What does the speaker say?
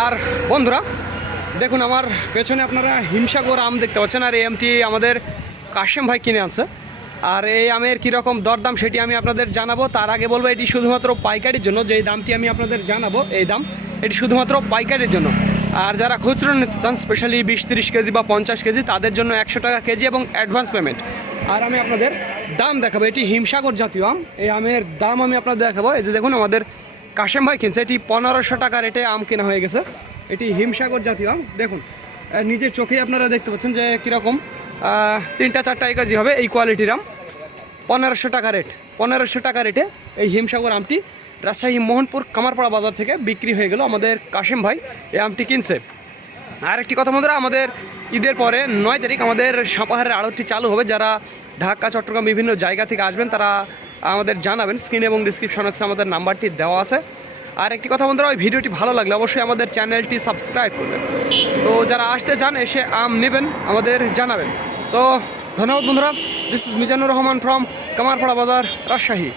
আর বন্ধুরা, দেখুন আমার পেছনে আপনারা হিমসাগর আম দেখতে পাচ্ছেন, আর এই আমটি আমাদের কাশেম ভাই কিনে আনছে। আর এই আমের কীরকম দরদাম সেটি আমি আপনাদের জানাব। তার আগে বলব, এটি শুধুমাত্র পাইকারির জন্য, যেই দামটি আমি আপনাদের জানাব, এই দাম, এটি শুধুমাত্র পাইকারির জন্য। আর যারা খুচরো নিতে চান স্পেশালি বিশ তিরিশ কেজি বা পঞ্চাশ কেজি, তাদের জন্য একশো টাকা কেজি এবং অ্যাডভান্স পেমেন্ট আর আমি আপনাদের দাম দেখাবো, এটি হিমসাগর জাতীয় আম। এই আমের দাম আমি আপনাদের দেখাবো। এই যে দেখুন, আমাদের কাশেম ভাই কিনছে, এটি পনেরোশো টাকা রেটে আম কেনা হয়ে গেছে। এটি হিমসাগর জাতীয় আম। দেখুন নিজের চোখেই আপনারা দেখতে পাচ্ছেন যে কীরকম তিনটা চারটা কেজি হবে এই কোয়ালিটির আম। পনেরোশো টাকা রেট, পনেরোশো টাকা রেটে এই হিমসাগর আমটি রাজশাহী মোহনপুর কামারপাড়া বাজার থেকে বিক্রি হয়ে গেল আমাদের কাশেম ভাই এই আমটি কিনছে। আর একটি কথা বন্ধুরা, আমাদের ঈদের পরে নয় তারিখ আমাদের সাপাহারের আড়তটি চালু হবে। যারা ঢাকা, চট্টগ্রাম বিভিন্ন জায়গা থেকে আসবেন, তারা আমাদের জানাবেন। স্ক্রিন এবং ডিসক্রিপশন হচ্ছে আমাদের নাম্বারটি দেওয়া আছে। আর একটি কথা বন্ধুরা, ওই ভিডিওটি ভালো লাগলে অবশ্যই আমাদের চ্যানেলটি সাবস্ক্রাইব করবেন। তো যারা আসতে চান, এসে আম নেবেন, আমাদের জানাবেন। তো ধন্যবাদ বন্ধুরা। This is Mizanur Rahman from Kamarpara Bazar Rajshahi